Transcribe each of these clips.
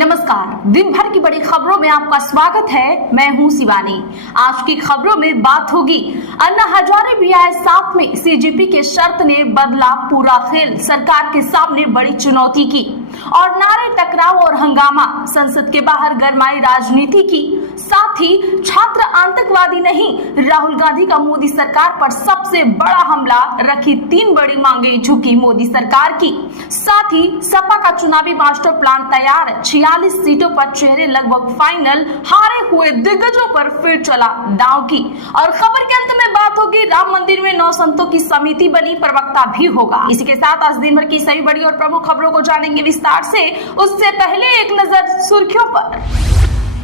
नमस्कार, दिन भर की बड़ी खबरों में आपका स्वागत है। मैं हूं शिवानी। आज की खबरों में बात होगी अन्ना हजारे भी आए साथ में, सीजेपी के शर्त ने बदला पूरा खेल, सरकार के सामने बड़ी चुनौती की और नारे, टकराव और हंगामा, संसद के बाहर गरमाई राजनीति की। साथ ही छात्र आतंकवादी नहीं, राहुल गांधी का मोदी सरकार पर सबसे बड़ा हमला, रखी 3 बड़ी मांगे, झुकी मोदी सरकार की। साथ ही सपा का चुनावी मास्टर प्लान तैयार, 46 सीटों पर चेहरे लगभग फाइनल, हारे हुए दिग्गजों पर फिर चला दांव की। और खबर के अंत में बात होगी राम मंदिर में 9 संतों की समिति बनी, प्रवक्ता भी होगा। इसी के साथ आज दिन भर की सभी बड़ी और प्रमुख खबरों को जानेंगे विस्तार से। उससे पहले एक नजर सुर्खियों पर।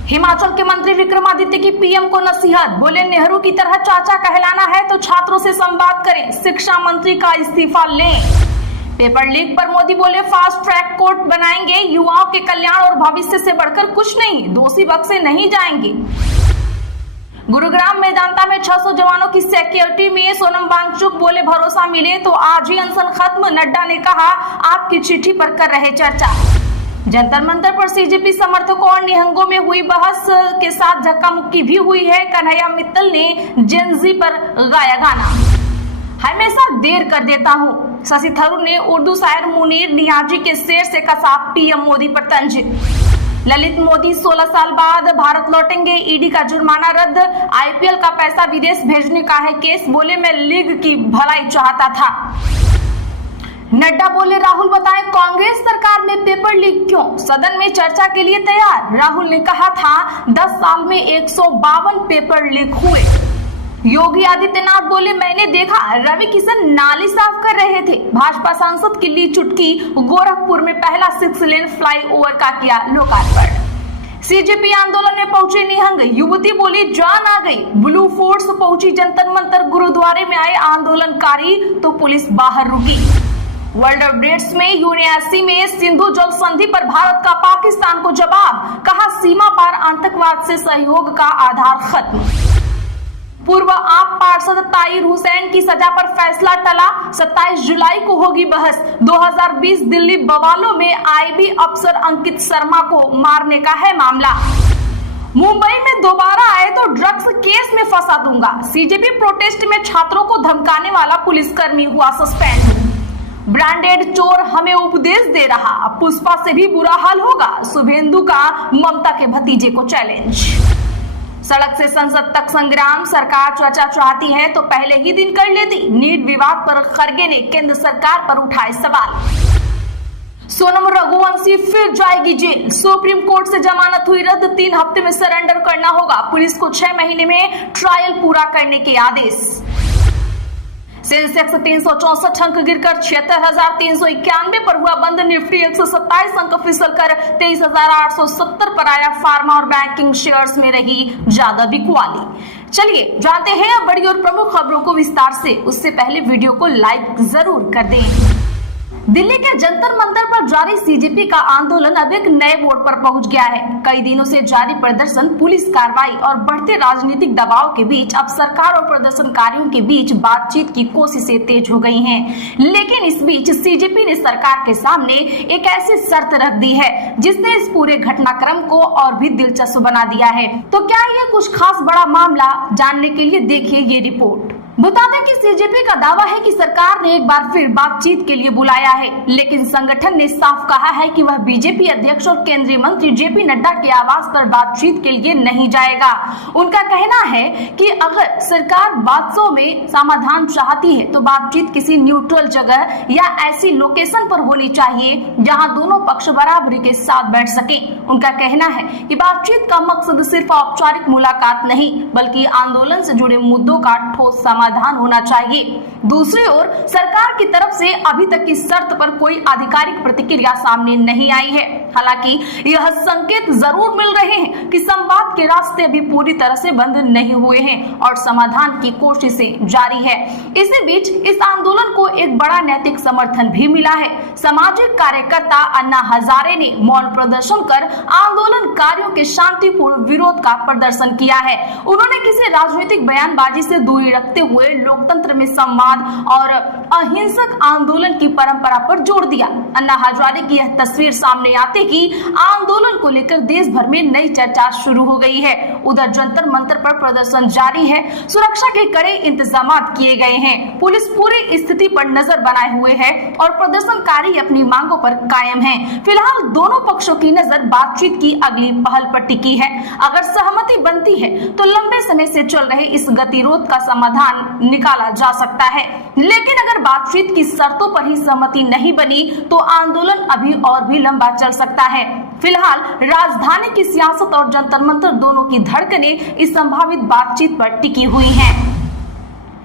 हिमाचल के मंत्री विक्रमादित्य की पीएम को नसीहत, बोले नेहरू की तरह चाचा कहलाना है तो छात्रों से संवाद करें, शिक्षा मंत्री का इस्तीफा लें। पेपर लीक पर मोदी बोले फास्ट ट्रैक कोर्ट बनाएंगे, युवाओं के कल्याण और भविष्य से बढ़कर कुछ नहीं, दोषी बख्शे नहीं जाएंगे। गुरुग्राम मेदांता में 600 जवानों की सिक्योरिटी में सोनम वांगचुक बोले भरोसा मिले तो आज ही अनशन खत्म, नड्डा ने कहा आपकी चिट्ठी पर कर रहे चर्चा। जंतर मंतर पर सीजेपी समर्थकों और निहंगों में हुई बहस के साथ धक्का मुक्की भी हुई है। कन्हैया मित्तल ने जेनजी पर गाया गाना, हमेशा देर कर देता हूँ। शशि थरूर ने उर्दू शायर मुनीर नियाजी के शेर से कसा पीएम मोदी पर तंज। ललित मोदी 16 साल बाद भारत लौटेंगे, ईडी का जुर्माना रद्द, आईपीएल का पैसा विदेश भेजने का है केस, बोले मैं लीग की भलाई चाहता था। नड्डा बोले राहुल बताएं कांग्रेस सरकार में पेपर लीक क्यों, सदन में चर्चा के लिए तैयार। राहुल ने कहा था 10 साल में 152 पेपर लीक हुए। योगी आदित्यनाथ बोले मैंने देखा रवि किशन नाली साफ कर रहे थे। भाजपा सांसद की ली चुटकी, गोरखपुर में पहला 6 लेन फ्लाईओवर का किया लोकार्पण। सीजेपी आंदोलन में पहुंचे निहंग, युवती बोली जान आ गई। ब्लू फोर्स पहुंची जंतर मंतर, गुरुद्वारे में आए आंदोलनकारी तो पुलिस बाहर रुकी। वर्ल्ड अपडेट्स में यूएनएससी में सिंधु जल संधि पर भारत का पाकिस्तान को जवाब, कहा सीमा पार आतंकवाद से सहयोग का आधार खत्म। पूर्व आप पार्षद ताहिर हुसैन की सजा पर फैसला टला, 27 जुलाई को होगी बहस। 2020 दिल्ली बवालों में आईबी अफसर अंकित शर्मा को मारने का है मामला। मुंबई में दोबारा आए तो ड्रग्स केस में फंसा दूंगा, सीजेपी प्रोटेस्ट में छात्रों को धमकाने वाला पुलिसकर्मी हुआ सस्पेंड। ब्रांडेड चोर हमें उपदेश दे रहा, पुष्पा से भी बुरा हाल होगा, शुभेंदु का ममता के भतीजे को चैलेंज। सड़क से संसद तक संग्राम, सरकार चर्चा चाहती है तो पहले ही दिन कर लेती, नीट विवाद पर खड़गे ने केंद्र सरकार पर उठाए सवाल। सोनम रघुवंशी फिर जाएगी जेल, सुप्रीम कोर्ट से जमानत हुई रद्द, 3 हफ्ते में सरेंडर करना होगा, पुलिस को 6 महीने में ट्रायल पूरा करने के आदेश। सेंसेक्स 364 अंक गिरकर 76,391 पर हुआ बंद, निफ्टी 127 अंक फिसलकर 23,870 पर आया। फार्मा और बैंकिंग शेयर्स में रही ज्यादा बिकवाली। चलिए जानते हैं अब बड़ी और प्रमुख खबरों को विस्तार से। उससे पहले वीडियो को लाइक जरूर कर दें। दिल्ली के जंतर मंतर पर जारी सीजेपी का आंदोलन अब एक नए मोड़ पर पहुंच गया है। कई दिनों से जारी प्रदर्शन, पुलिस कार्रवाई और बढ़ते राजनीतिक दबाव के बीच अब सरकार और प्रदर्शनकारियों के बीच बातचीत की कोशिशें तेज हो गई हैं। लेकिन इस बीच सीजेपी ने सरकार के सामने एक ऐसी शर्त रख दी है जिसने इस पूरे घटनाक्रम को और भी दिलचस्प बना दिया है। तो क्या ये कुछ खास बड़ा मामला, जानने के लिए देखिए ये रिपोर्ट। बता दें कि सीजेपी का दावा है कि सरकार ने एक बार फिर बातचीत के लिए बुलाया है, लेकिन संगठन ने साफ कहा है कि वह बीजेपी अध्यक्ष और केंद्रीय मंत्री जेपी नड्डा के आवास पर बातचीत के लिए नहीं जाएगा। उनका कहना है कि अगर सरकार बातों में समाधान चाहती है तो बातचीत किसी न्यूट्रल जगह या ऐसी लोकेशन पर होनी चाहिए जहां दोनों पक्ष बराबरी के साथ बैठ सकें। उनका कहना है कि बातचीत का मकसद सिर्फ औपचारिक मुलाकात नहीं, बल्कि आंदोलन से जुड़े मुद्दों का ठोस समाधान होना चाहिए। दूसरी ओर सरकार की तरफ से अभी तक इस शर्त पर कोई आधिकारिक प्रतिक्रिया सामने नहीं आई है। हालांकि यह संकेत जरूर मिल रहे हैं कि संवाद के रास्ते अभी पूरी तरह से बंद नहीं हुए हैं और समाधान की कोशिशें जारी है। इसी बीच इस आंदोलन को एक बड़ा नैतिक समर्थन भी मिला है। सामाजिक कार्यकर्ता अन्ना हजारे ने मौन प्रदर्शन कर आंदोलनकारियों के शांतिपूर्ण विरोध का प्रदर्शन किया है। उन्होंने किसी राजनीतिक बयानबाजी से दूरी रखते हुए लोकतंत्र में संवाद और अहिंसक आंदोलन की परंपरा पर जोर दिया। अन्ना हजारे की यह तस्वीर सामने आते ही आंदोलन को लेकर देश भर में नई चर्चा शुरू हो गई है। उधर जंतर मंतर पर प्रदर्शन जारी है, सुरक्षा के कड़े इंतजाम किए गए हैं, पुलिस पूरी स्थिति पर नजर बनाए हुए है और प्रदर्शनकारी अपनी मांगों पर कायम हैं। फिलहाल दोनों पक्षों की नजर बातचीत की अगली पहल पर टिकी है। अगर सहमति बनती है तो लंबे समय से चल रहे इस गतिरोध का समाधान निकाला जा सकता है, लेकिन अगर बातचीत की शर्तों पर ही सहमति नहीं बनी तो आंदोलन अभी और भी लंबा चल सकता है। फिलहाल राजधानी की सियासत और जंतर मंतर दोनों की धड़कनें इस संभावित बातचीत पर टिकी हुई हैं।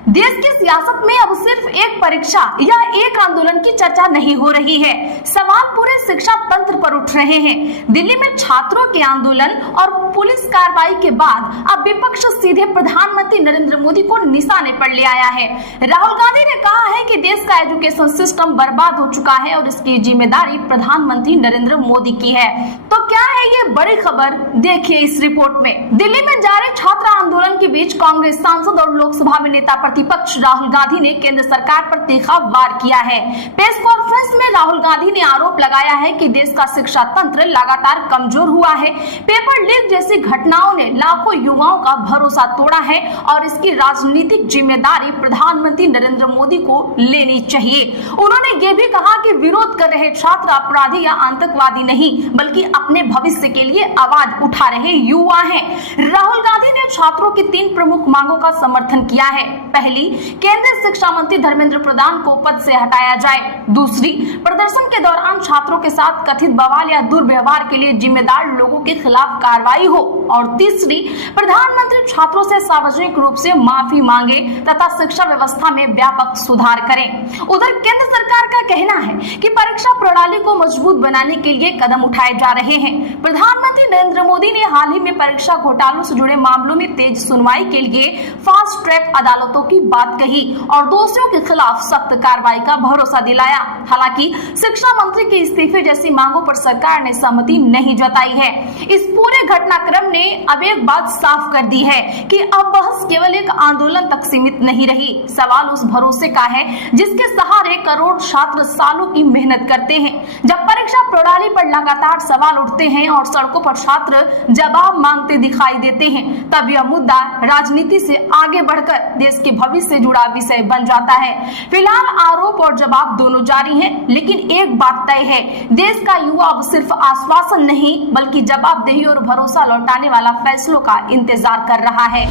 देश की सियासत में अब सिर्फ एक परीक्षा या एक आंदोलन की चर्चा नहीं हो रही है, सवाल पूरे शिक्षा तंत्र पर उठ रहे हैं। दिल्ली में छात्रों के आंदोलन और पुलिस कार्रवाई के बाद अब विपक्ष सीधे प्रधानमंत्री नरेंद्र मोदी को निशाने पर ले आया है। राहुल गांधी ने कहा है कि देश का एजुकेशन सिस्टम बर्बाद हो चुका है और इसकी जिम्मेदारी प्रधानमंत्री नरेंद्र मोदी की है। तो क्या है ये बड़ी खबर, देखिए इस रिपोर्ट में। दिल्ली में जारी छात्र आंदोलन के बीच कांग्रेस सांसद और लोकसभा में नेता प्रतिपक्ष राहुल गांधी ने केंद्र सरकार पर तीखा वार किया है। प्रेस कॉन्फ्रेंस में राहुल गांधी ने आरोप लगाया है कि देश का शिक्षा तंत्र लगातार कमजोर हुआ है। पेपर लीक जैसी घटनाओं ने लाखों युवाओं का भरोसा तोड़ा है और इसकी राजनीतिक जिम्मेदारी प्रधानमंत्री नरेंद्र मोदी को लेनी चाहिए। उन्होंने ये भी कहा कि विरोध कर रहे छात्र अपराधी या आतंकवादी नहीं, बल्कि अपने भविष्य के लिए आवाज उठा रहे युवा हैं। राहुल गांधी ने छात्रों की 3 प्रमुख मांगों का समर्थन किया है। पहली, केंद्रीय शिक्षा मंत्री धर्मेंद्र प्रधान को पद से हटाया जाए। दूसरी, प्रदर्शन के दौरान छात्रों के साथ कथित बवाल या दुर्व्यवहार के लिए जिम्मेदार लोगों के खिलाफ कार्रवाई हो। और तीसरी, प्रधानमंत्री छात्रों से सार्वजनिक रूप से माफी मांगे तथा शिक्षा व्यवस्था में व्यापक सुधार करें। उधर केंद्र सरकार का कहना है कि परीक्षा प्रणाली को मजबूत बनाने के लिए कदम उठाए जा रहे हैं। प्रधानमंत्री नरेंद्र मोदी ने हाल ही में परीक्षा घोटालों से जुड़े मामलों में तेज सुनवाई के लिए फास्ट ट्रैक अदालतों की बात कही और दोषियों के खिलाफ सख्त कार्रवाई का भरोसा दिलाया। हालांकि शिक्षा मंत्री के इस्तीफे जैसी मांगों पर सरकार ने सहमति नहीं जताई है। इस पूरे घटनाक्रम ने अब एक बात साफ कर दी है कि अब बहस केवल एक आंदोलन तक सीमित नहीं रही। सवाल उस भरोसे का है जिसके सहारे करोड़ छात्र सालों की मेहनत करते हैं। जब परीक्षा प्रणाली पर लगातार सवाल उठते हैं और सड़कों पर छात्र जवाब मांगते दिखाई देते हैं, तब यह मुद्दा राजनीति से आगे बढ़कर देश के भविष्य से जुड़ा विषय बन जाता है। फिलहाल आरोप और जवाब दोनों जारी हैं, लेकिन एक बात तय है, देश का युवा अब सिर्फ आश्वासन नहीं बल्कि जवाबदेही और भरोसा लौटाने वाला फैसलों का इंतजार कर रहा है।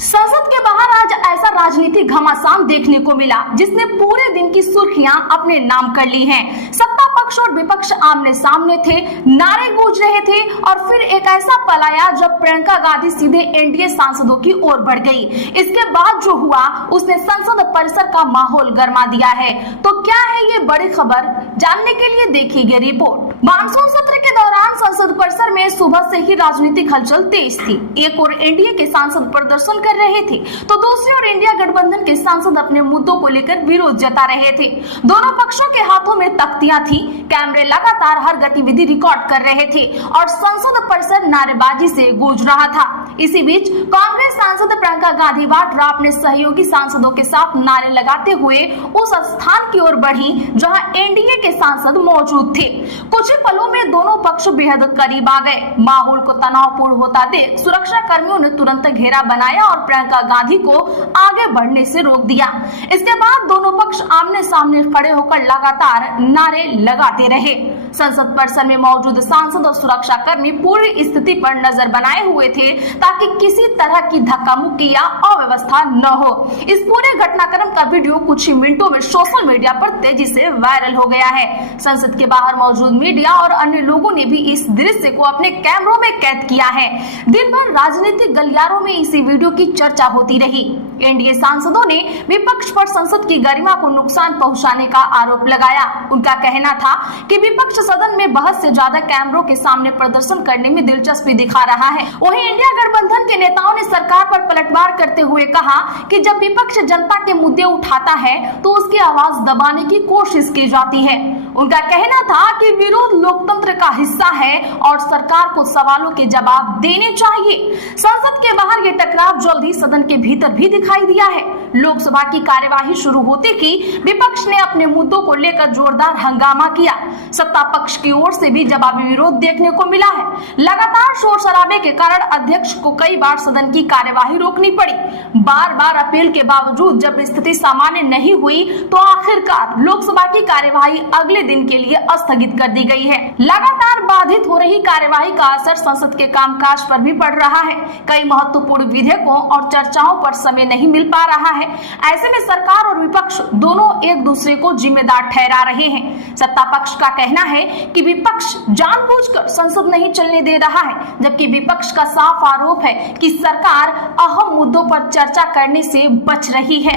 संसद के बाहर आज ऐसा राजनीतिक घमासान देखने को मिला जिसने पूरे दिन की सुर्खियां अपने नाम कर ली हैं। सत्ता पक्ष और विपक्ष आमने सामने थे, नारे गूंज रहे थे और फिर एक ऐसा पल आया जब प्रियंका गांधी सीधे एनडीए सांसदों की ओर बढ़ गई। इसके बाद जो हुआ उसने संसद परिसर का माहौल गर्मा दिया है। तो क्या है ये बड़ी खबर, जानने के लिए देखिए ये रिपोर्ट। मानसून सत्र के दौरान संसद परिसर में सुबह से ही राजनीतिक हलचल तेज थी। एक और एनडीए के सांसद प्रदर्शन कर रहे थे तो दूसरी ओर इंडिया गठबंधन के सांसद अपने मुद्दों को लेकर विरोध जता रहे थे। दोनों पक्षों के हाथों में तख्तियां थी, कैमरे लगातार हर गतिविधि रिकॉर्ड कर रहे थे और संसद परिसर नारेबाजी से गूंज रहा था। इसी बीच कांग्रेस सांसद प्रियंका गांधी वाड्रा अपने सहयोगी सांसदों के साथ नारे लगाते हुए उस स्थान की ओर बढ़ी जहां एनडीए के सांसद मौजूद थे। कुछ ही पलों में दोनों पक्ष बेहद करीब आ गए। माहौल को तनावपूर्ण होता देख सुरक्षा कर्मियों ने तुरंत घेरा बनाया और प्रियंका गांधी को आगे बढ़ने से रोक दिया। इसके बाद दोनों पक्ष आमने सामने खड़े होकर लगातार नारे लगाते रहे। संसद परिसर में मौजूद सांसद और सुरक्षा कर्मी पूरी स्थिति पर नजर बनाए हुए थे ताकि किसी तरह की धक्का मुक्की या अव्यवस्था न हो। इस पूरे घटनाक्रम का वीडियो कुछ ही मिनटों में सोशल मीडिया पर तेजी से वायरल हो गया है। संसद के बाहर मौजूद मीडिया और अन्य लोगों ने भी इस दृश्य को अपने कैमरों में कैद किया है। दिन भर राजनीतिक गलियारों में इसी वीडियो की चर्चा होती रही। एनडीए सांसदों ने विपक्ष पर संसद की गरिमा को नुकसान पहुंचाने का आरोप लगाया। उनका कहना था कि विपक्ष सदन में बहस से ज्यादा कैमरों के सामने प्रदर्शन करने में दिलचस्पी दिखा रहा है। वहीं इंडिया गठबंधन के नेताओं ने सरकार पर पलटवार करते हुए कहा कि जब विपक्ष जनता के मुद्दे उठाता है तो उसकी आवाज दबाने की कोशिश की जाती है। उनका कहना था कि विरोध लोकतंत्र का हिस्सा है और सरकार को सवालों के जवाब देने चाहिए। संसद के बाहर ये टकराव जल्द ही सदन के भीतर भी दिखाई दिया है। लोकसभा की कार्यवाही शुरू होते ही विपक्ष ने अपने मुद्दों को लेकर जोरदार हंगामा किया। सत्ता पक्ष की ओर से भी जवाबी विरोध देखने को मिला है। लगातार शोर शराबे के कारण अध्यक्ष को कई बार सदन की कार्यवाही रोकनी पड़ी। बार बार अपील के बावजूद जब स्थिति सामान्य नहीं हुई तो आखिरकार लोकसभा की कार्यवाही अगले दिन के लिए स्थगित कर दी गई है। लगातार बाधित हो रही कार्यवाही का असर संसद के कामकाज पर भी पड़ रहा है। कई महत्वपूर्ण विधेयकों और चर्चाओं पर समय नहीं मिल पा रहा है। ऐसे में सरकार और विपक्ष दोनों एक दूसरे को जिम्मेदार ठहरा रहे हैं। सत्ता पक्ष का कहना है कि विपक्ष जानबूझकर संसद नहीं चलने दे रहा है, जबकि विपक्ष का साफ आरोप है कि सरकार अहम मुद्दों पर चर्चा करने से बच रही है।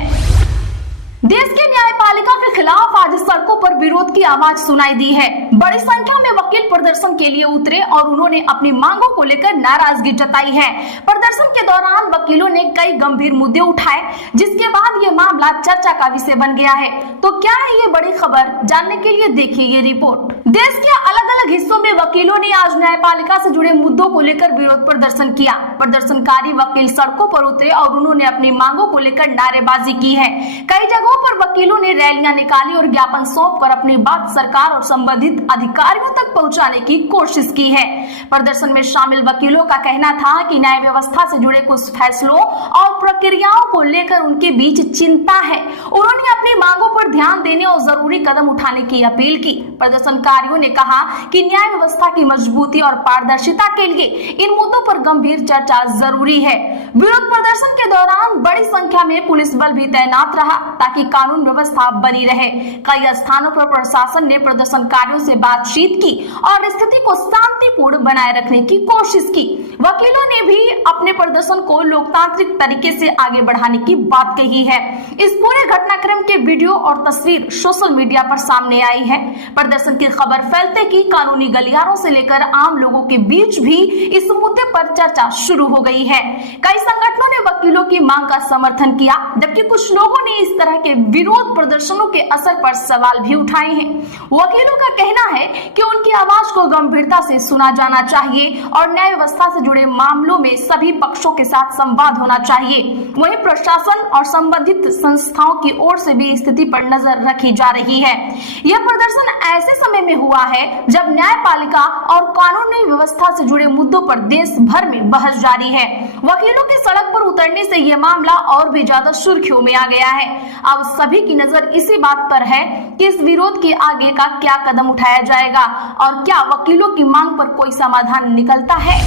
देश की न्यायपालिका के खिलाफ आज सड़कों पर विरोध की आवाज सुनाई दी है। बड़ी संख्या में वकील प्रदर्शन के लिए उतरे और उन्होंने अपनी मांगों को लेकर नाराजगी जताई है। प्रदर्शन के दौरान वकीलों ने कई गंभीर मुद्दे उठाए, जिसके बाद ये मामला चर्चा का विषय बन गया है। तो क्या है ये बड़ी खबर, जानने के लिए देखिए ये रिपोर्ट। देश के अलग अलग हिस्सों में वकीलों ने आज न्यायपालिका से जुड़े मुद्दों को लेकर विरोध प्रदर्शन किया। प्रदर्शनकारी वकील सड़कों पर उतरे और उन्होंने अपनी मांगों को लेकर नारेबाजी की है। कई जगहों पर वकीलों ने रैलियां निकाली और ज्ञापन सौंप कर अपनी बात सरकार और संबंधित अधिकारियों तक पहुंचाने की कोशिश की है। प्रदर्शन में शामिल वकीलों का कहना था कि न्याय व्यवस्था से जुड़े कुछ फैसलों और प्रक्रियाओं को लेकर उनके बीच चिंता है। उन्होंने अपनी मांगों पर ध्यान देने और जरूरी कदम उठाने की अपील की। प्रदर्शनकारियों ने कहा कि न्याय व्यवस्था की मजबूती और पारदर्शिता के लिए इन मुद्दों पर गंभीर चर्चा जरूरी है। विरोध प्रदर्शन के दौरान बड़ी संख्या में पुलिस बल भी तैनात रहा ताकि कानून व्यवस्था बनी रहे। कई स्थानों पर प्रशासन ने प्रदर्शनकारियों से बातचीत की और स्थिति को शांतिपूर्ण बनाए रखने की कोशिश की। वकीलों ने भी अपने प्रदर्शन को लोकतांत्रिक तरीके से आगे बढ़ाने की बात कही है। इस पूरे घटनाक्रम के वीडियो और तस्वीर सोशल मीडिया पर सामने आई है। प्रदर्शन की खबर फैलते कि कानूनी गलियारों से लेकर आम लोगों के बीच भी इस मुद्दे पर चर्चा शुरू हो गई है। कई संगठनों ने वकीलों की मांग का समर्थन किया, जबकि कुछ लोगों ने इस तरह के विरोध प्रदर्शनों के असर पर सवाल भी उठाए हैं। वकीलों का कहना है कि उनकी आवाज को गंभीरता से सुना जाना चाहिए और न्याय व्यवस्था से जुड़े मामलों में सभी पक्षों के साथ संवाद होना चाहिए। वहीं प्रशासन और संबंधित संस्थाओं की ओर से भी स्थिति पर नजर रखी जा रही है। यह प्रदर्शन ऐसे समय में हुआ है जब न्यायपालिका और कानूनी व्यवस्था से जुड़े मुद्दों पर देश भर में बहस जारी है। वकीलों के सड़क पर उतरने से यह मामला और भी ज्यादा सुर्खियों में आ गया है। अब सभी की नजर इसी बात पर है कि इस विरोध के आगे का क्या कदम उठाया जाएगा और क्या वकीलों की मांग पर कोई समाधान निकलता है।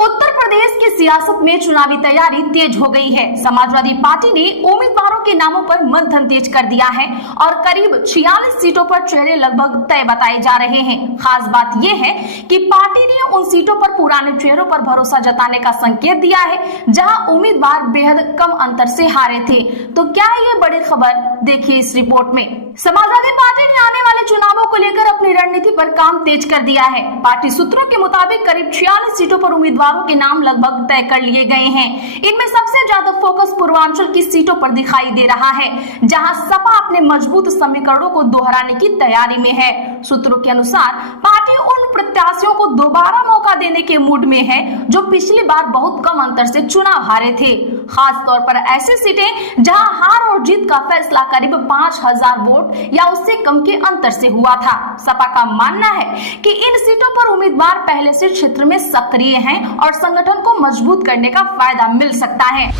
उत्तर प्रदेश की सियासत में चुनावी तैयारी तेज हो गई है। समाजवादी पार्टी ने उम्मीदवारों के नामों पर मंथन तेज कर दिया है और करीब 46 सीटों पर चेहरे लगभग तय बताए जा रहे हैं। खास बात यह है कि पार्टी ने उन सीटों पर पुराने चेहरों पर भरोसा जताने का संकेत दिया है जहां उम्मीदवार बेहद कम अंतर से हारे थे। तो क्या है ये बड़ी खबर, देखिए इस रिपोर्ट में। समाजवादी पार्टी ने आने वाले चुनावों को लेकर अपनी रणनीति पर काम तेज कर दिया है। पार्टी सूत्रों के मुताबिक करीब 46 सीटों पर उम्मीदवारों के नाम लगभग तय कर लिए गए हैं। इनमें सबसे ज्यादा फोकस पूर्वांचल की सीटों पर दिखाई दे रहा है, जहां सपा अपने मजबूत समीकरणों को दोहराने की तैयारी में है। सूत्रों के अनुसार पार्टी उन प्रत्याशियों को दोबारा मौका देने के मूड में है जो पिछली बार बहुत कम अंतर से चुनाव हारे थे। खास तौर पर ऐसी सीटें जहां हार और जीत का फैसला करीब 5000 वोट या उससे कम के अंतर से हुआ था। सपा का मानना है कि इन सीटों पर उम्मीदवार पहले से क्षेत्र में सक्रिय हैं और संगठन को मजबूत करने का फायदा मिल सकता है।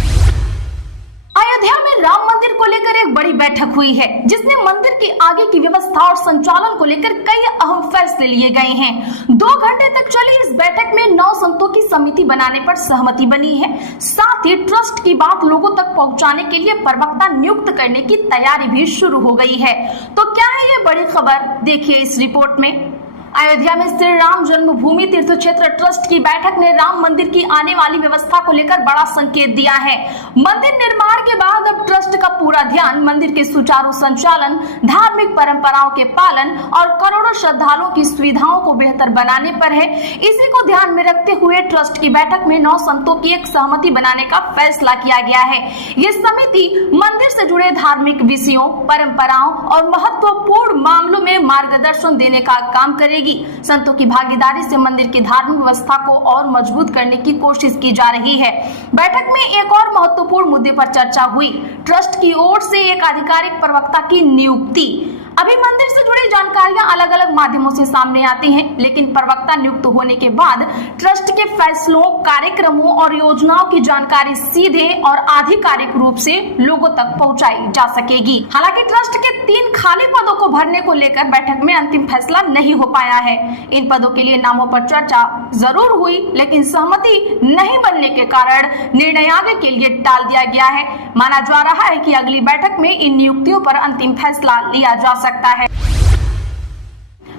अयोध्या में राम मंदिर को लेकर एक बड़ी बैठक हुई है, जिसमें मंदिर की आगे की व्यवस्था और संचालन को लेकर कई अहम फैसले लिए गए हैं। 2 घंटे तक चली इस बैठक में 9 संतों की समिति बनाने पर सहमति बनी है। साथ ही ट्रस्ट की बात लोगों तक पहुंचाने के लिए प्रवक्ता नियुक्त करने की तैयारी भी शुरू हो गई है। तो क्या है ये बड़ी खबर, देखिए इस रिपोर्ट में। अयोध्या में श्री राम जन्मभूमि तीर्थ क्षेत्र ट्रस्ट की बैठक ने राम मंदिर की आने वाली व्यवस्था को लेकर बड़ा संकेत दिया है। मंदिर निर्माण के बाद अब ट्रस्ट का पूरा ध्यान मंदिर के सुचारू संचालन, धार्मिक परंपराओं के पालन और करोड़ों श्रद्धालुओं की सुविधाओं को बेहतर बनाने पर है। इसी को ध्यान में रखते हुए ट्रस्ट की बैठक में 9 संतों की एक सहमति बनाने का फैसला किया गया है। ये समिति मंदिर से जुड़े धार्मिक विषयों, परंपराओं और महत्वपूर्ण मामलों में मार्गदर्शन देने का काम करेगी। मिलेगी। संतों की भागीदारी से मंदिर की धार्मिक व्यवस्था को और मजबूत करने की कोशिश की जा रही है। बैठक में एक और महत्वपूर्ण मुद्दे पर चर्चा हुई, ट्रस्ट की ओर से एक आधिकारिक प्रवक्ता की नियुक्ति। अभी मंदिर से जुड़ी जानकारियां अलग अलग माध्यमों से सामने आती हैं, लेकिन प्रवक्ता नियुक्त होने के बाद ट्रस्ट के फैसलों, कार्यक्रमों और योजनाओं की जानकारी सीधे और आधिकारिक रूप से लोगों तक पहुंचाई जा सकेगी। हालांकि ट्रस्ट के 3 खाली पदों को भरने को लेकर बैठक में अंतिम फैसला नहीं हो पाया है। इन पदों के लिए नामों पर चर्चा जरूर हुई, लेकिन सहमति नहीं बनने के कारण निर्णय आगे के लिए टाल दिया गया है। माना जा रहा है कि अगली बैठक में इन नियुक्तियों पर अंतिम फैसला लिया जा सकता है।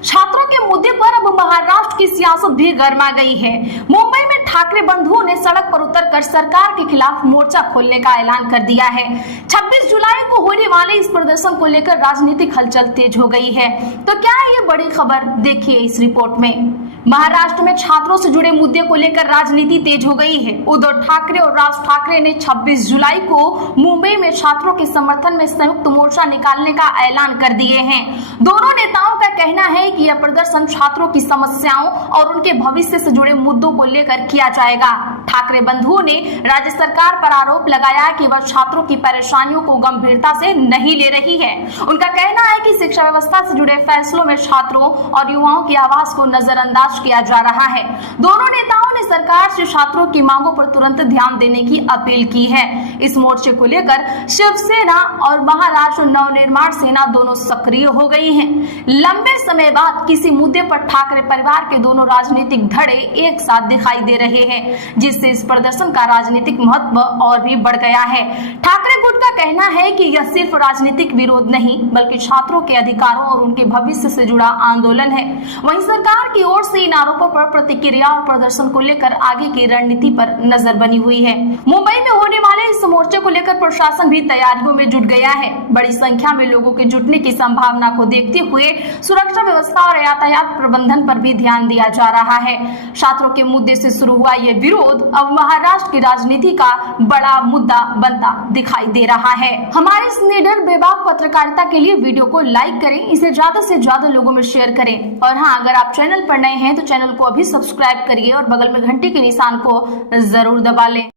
छात्रों के मुद्दे पर अब महाराष्ट्र की सियासत भी गर्मा गई है। मुंबई में ठाकरे बंधुओं ने सड़क पर उतरकर सरकार के खिलाफ मोर्चा खोलने का ऐलान कर दिया है। 26 जुलाई को होने वाले इस प्रदर्शन को लेकर राजनीतिक हलचल तेज हो गई है। तो क्या है ये बड़ी खबर, देखिए इस रिपोर्ट में। महाराष्ट्र में छात्रों से जुड़े मुद्दे को लेकर राजनीति तेज हो गई है। उद्धव ठाकरे और राज ठाकरे ने 26 जुलाई को मुंबई में छात्रों के समर्थन में संयुक्त मोर्चा निकालने का ऐलान कर दिए हैं। दोनों नेताओं का कहना है कि यह प्रदर्शन छात्रों की समस्याओं और उनके भविष्य से जुड़े मुद्दों को लेकर किया जाएगा। ठाकरे बंधुओं ने राज्य सरकार पर आरोप लगाया कि वह छात्रों की परेशानियों को गंभीरता से नहीं ले रही है। उनका कहना है कि शिक्षा व्यवस्था से जुड़े फैसलों में छात्रों और युवाओं की आवाज को नजरअंदाज किया जा रहा है। दोनों नेताओं ने सरकार से छात्रों की मांगों पर तुरंत ध्यान देने की अपील की है। इस मोर्चे को लेकर शिवसेना और महाराष्ट्र नवनिर्माण सेना दोनों सक्रिय हो गई हैं। लंबे समय बाद किसी मुद्दे पर ठाकरे परिवार के दोनों राजनीतिक धड़े एक साथ दिखाई दे रहे हैं, जिससे इस प्रदर्शन का राजनीतिक महत्व और भी बढ़ गया है। ठाकरे गुट का कहना है कि यह सिर्फ राजनीतिक विरोध नहीं, बल्कि छात्रों के अधिकारों और उनके भविष्य से जुड़ा आंदोलन है। वहीं सरकार की ओर से इन आरोपों पर प्रतिक्रिया और प्रदर्शन को लेकर आगे की रणनीति पर नजर बनी हुई है। मुंबई में होने वाले इस मोर्चे को लेकर प्रशासन भी तैयारियों में जुट गया है। बड़ी संख्या में लोगों के जुटने की संभावना को देखते हुए सुरक्षा व्यवस्था और यातायात प्रबंधन पर भी ध्यान दिया जा रहा है। छात्रों के मुद्दे से शुरू हुआ ये विरोध अब महाराष्ट्र की राजनीति का बड़ा मुद्दा बनता दिखाई दे रहा है। हमारे इस निडर बेबाक पत्रकारिता के लिए वीडियो को लाइक करें, इसे ज्यादा से ज्यादा लोगों में शेयर करें। और हाँ, अगर आप चैनल पर नए हैं तो चैनल को अभी सब्सक्राइब करिए और बगल में घंटी के निशान को जरूर दबा लें।